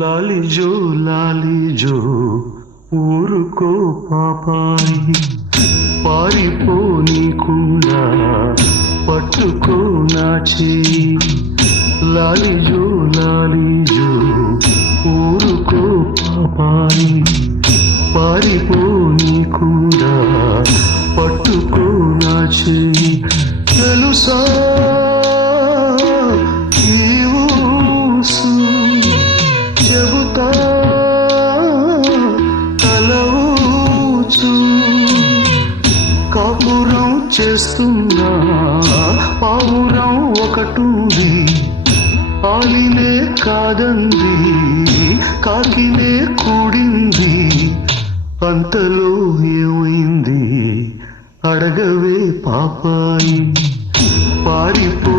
లాలిజో లాలిజో ఊరుకో పాపాయి, పారిపోనీకుండా పట్టుకో నా చేయి. లాలిజో లాలిజో ఊరుకో పాపాయి, పారిపోనీకుండా పట్టుకో నా చేయి. తెలుసా కాపురం చేస్తున్నా పావురం ఒకటుంది, ఆలినే కాదంది కాకినే కూడింది. అంతలో ఏమైంది అడగవే పాపాయి, పారిపో